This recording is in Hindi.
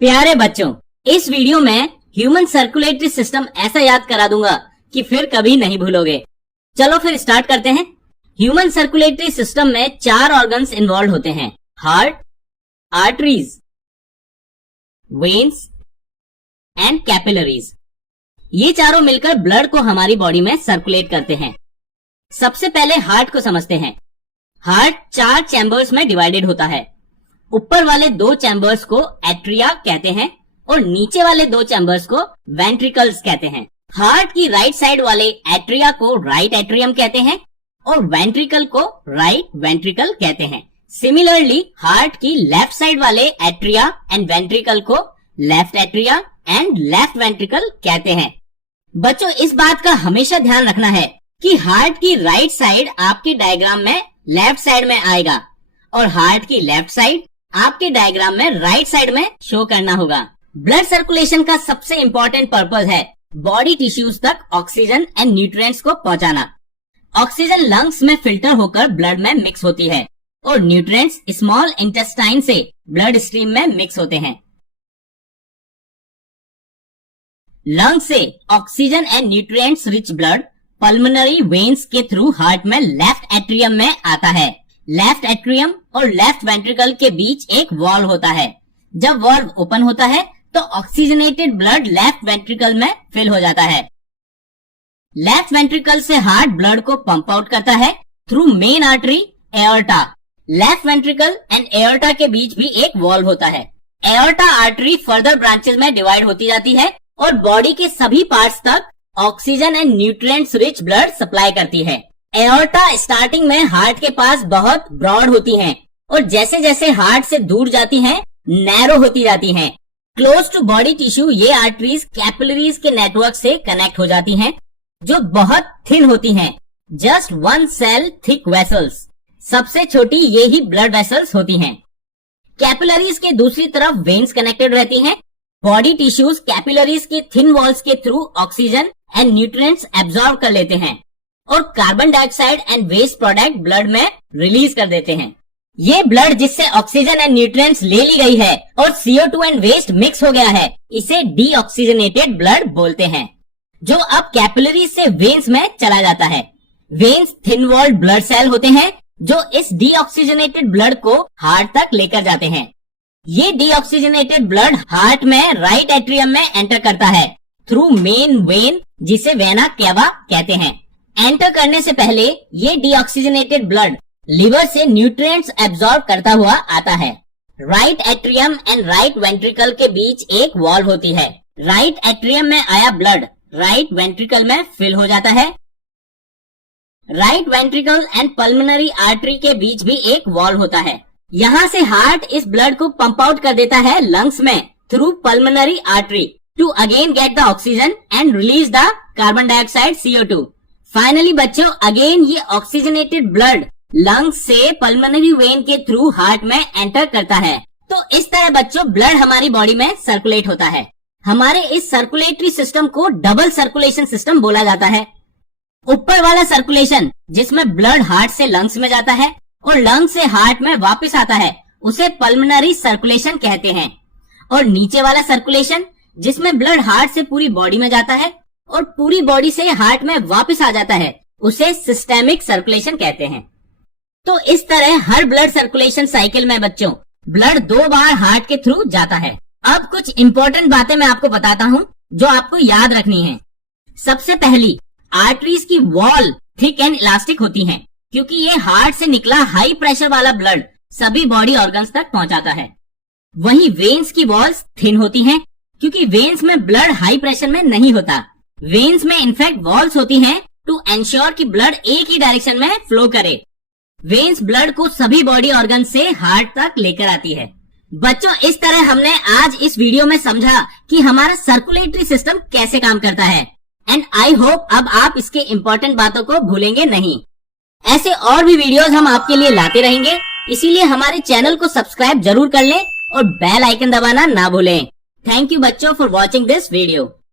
प्यारे बच्चों, इस वीडियो में ह्यूमन सर्कुलेटरी सिस्टम ऐसा याद करा दूंगा कि फिर कभी नहीं भूलोगे। चलो फिर स्टार्ट करते हैं। ह्यूमन सर्कुलेटरी सिस्टम में 4 ऑर्गन्स इन्वॉल्व होते हैं: heart, arteries, veins and capillaries. ये चारों मिलकर ब्लड को हमारी बॉडी में सर्कुलेट करते हैं। सबसे पहले हार्ट को समझते हैं। हार्ट 4 चैम्बर्स में डिवाइडेड होता है। ऊपर वाले 2 चैम्बर्स को एट्रिया कहते हैं और नीचे वाले 2 चैम्बर्स को वेंट्रिकल्स कहते हैं। हार्ट की राइट साइड वाले एट्रिया को राइट एट्रियम कहते हैं और वेंट्रिकल को राइट वेंट्रिकल कहते हैं। सिमिलरली हार्ट की लेफ्ट साइड वाले एट्रिया एंड वेंट्रिकल को left atria and left ventricle कहते हैं। बच्चों, इस बात का हमेशा ध्यान रखना है कि हार्ट की राइट साइड आपके डायग्राम में लेफ्ट साइड में आएगा और हार्ट की लेफ्ट साइड आपके डायग्राम में राइट साइड में शो करना होगा। ब्लड सर्कुलेशन का सबसे इम्पोर्टेंट पर्पस है बॉडी टिश्यूज तक ऑक्सीजन एंड न्यूट्रिएंट्स को पहुंचाना। ऑक्सीजन लंग्स में फिल्टर होकर ब्लड में मिक्स होती है और न्यूट्रिएंट्स स्मॉल इंटेस्टाइन से ब्लड स्ट्रीम में मिक्स होते हैं। लंग्स से oxygen and nutrients rich blood pulmonary veins के थ्रू हार्ट में लेफ्ट एट्रियम में आता है। लेफ्ट एट्रियम और लेफ्ट वेंट्रिकल के बीच एक वॉल्व होता है। जब वॉल्व ओपन होता है तो ऑक्सीजनेटेड ब्लड लेफ्ट वेंट्रिकल में फिल हो जाता है। लेफ्ट वेंट्रिकल से हार्ट ब्लड को पंप आउट करता है through main artery aorta. Left ventricle and aorta के बीच भी एक वॉल्व होता है। एओर्टा आर्टरी फर्दर ब्रांचेस में डिवाइड होती जाती है और बॉडी के सभी पार्ट्स तक oxygen and nutrients rich blood supply करती है। एओर्टा स्टार्टिंग में हार्ट के पास बहुत ब्रॉड होती हैं और जैसे जैसे हार्ट से दूर जाती हैं नैरो होती जाती हैं। क्लोज टू बॉडी टिश्यू ये आर्टरीज कैपिलरीज के नेटवर्क से कनेक्ट हो जाती हैं जो बहुत थिन होती हैं, जस्ट 1 सेल थिक वेसल्स। सबसे छोटी ये ही ब्लड वेसल्स होती हैं। कैपिलरीज के दूसरी तरफ वेन्स कनेक्टेड रहती हैं। बॉडी टिश्यूज कैपिलरीज के थिन वॉल्स के through oxygen and nutrients absorb कर लेते हैं और carbon dioxide and waste product blood में रिलीज कर देते हैं। ये ब्लड जिससे ऑक्सीजन एंड न्यूट्रिएंट्स ले ली गई है और CO2 एंड वेस्ट मिक्स हो गया है, इसे डीऑक्सीजनेटेड ब्लड बोलते हैं, जो अब कैपिलरीज से वेन्स में चला जाता है। Veins thin walled blood cell होते हैं जो इस डीऑक्सीजनेटेड ब्लड को हार्ट तक लेकर जाते हैं। ये डीऑक्सीजनेटेड ब्लड हार्ट में राइट एट्रियम में एंटर करता है थ्रू मेन वेन, जिसे वेना केवा कहते हैं। एंटर करने से पहले ये डीऑक्सीजनेटेड ब्लड लिवर से न्यूट्रिएंट्स एब्जॉर्ब करता हुआ आता है। Right atrium and right ventricle के बीच एक वॉल्व होती है। राइट एट्रियम में आया ब्लड राइट वेंट्रिकल में फिल हो जाता है। Right ventricle and pulmonary artery के बीच भी एक वॉल्व होता है। यहाँ से हार्ट इस ब्लड को पंप आउट कर देता है लंग्स में through pulmonary artery to again get the oxygen and release the carbon dioxide CO2। Finally बच्चों, अगेन ये ऑक्सीजनेटेड ब्लड लंग्स से पल्मोनरी वेन के थ्रू हार्ट में एंटर करता है। तो इस तरह बच्चों ब्लड हमारी बॉडी में सर्कुलेट होता है। हमारे इस सर्कुलेटरी सिस्टम को डबल सर्कुलेशन सिस्टम बोला जाता है। ऊपर वाला सर्कुलेशन जिसमें ब्लड हार्ट से लंग्स में जाता है और लंग्स से हार्ट में वापस आता है, उसे पल्मोनरी सर्कुलेशन कहते हैं। और नीचे वाला सर्कुलेशन जिसमें ब्लड हार्ट से पूरी बॉडी में जाता है और पूरी बॉडी से हार्ट में वापस आ जाता है, उसे सिस्टेमिक सर्कुलेशन कहते हैं। तो इस तरह हर ब्लड सर्कुलेशन साइकिल में बच्चों ब्लड 2 बार हार्ट के थ्रू जाता है। अब कुछ इंपॉर्टेंट बातें मैं आपको बताता हूँ जो आपको याद रखनी है। सबसे पहली, आर्टरीज की वॉल थिक एंड इलास्टिक होती हैं क्योंकि ये हार्ट से निकला हाई प्रेशर वाला ब्लड सभी बॉडी ऑर्गन्स तक पहुंचाता है। वहीं वेन्स की वॉल्स थिन होती हैं क्योंकि वेन्स में ब्लड हाई प्रेशर में नहीं होता। वेन्स में इनफैक्ट वॉल्स होती हैं टू एंश्योर कि ब्लड एक ही डायरेक्शन में फ्लो करे। वेन्स ब्लड को सभी बॉडी ऑर्गन से हार्ट तक लेकर आती है। बच्चों, इस तरह हमने आज इस वीडियो में समझा कि हमारा सर्कुलेटरी सिस्टम कैसे काम करता है एंड आई होप अब आप इसके इम्पोर्टेंट बातों को भूलेंगे नहीं। ऐसे और भी वीडियोस हम आपके लिए लाते रहेंगे, इसीलिए हमारे चैनल को सब्सक्राइब जरूर कर लें और बेल आइकन दबाना ना भूलें। थैंक यू बच्चों फॉर वॉचिंग दिस वीडियो।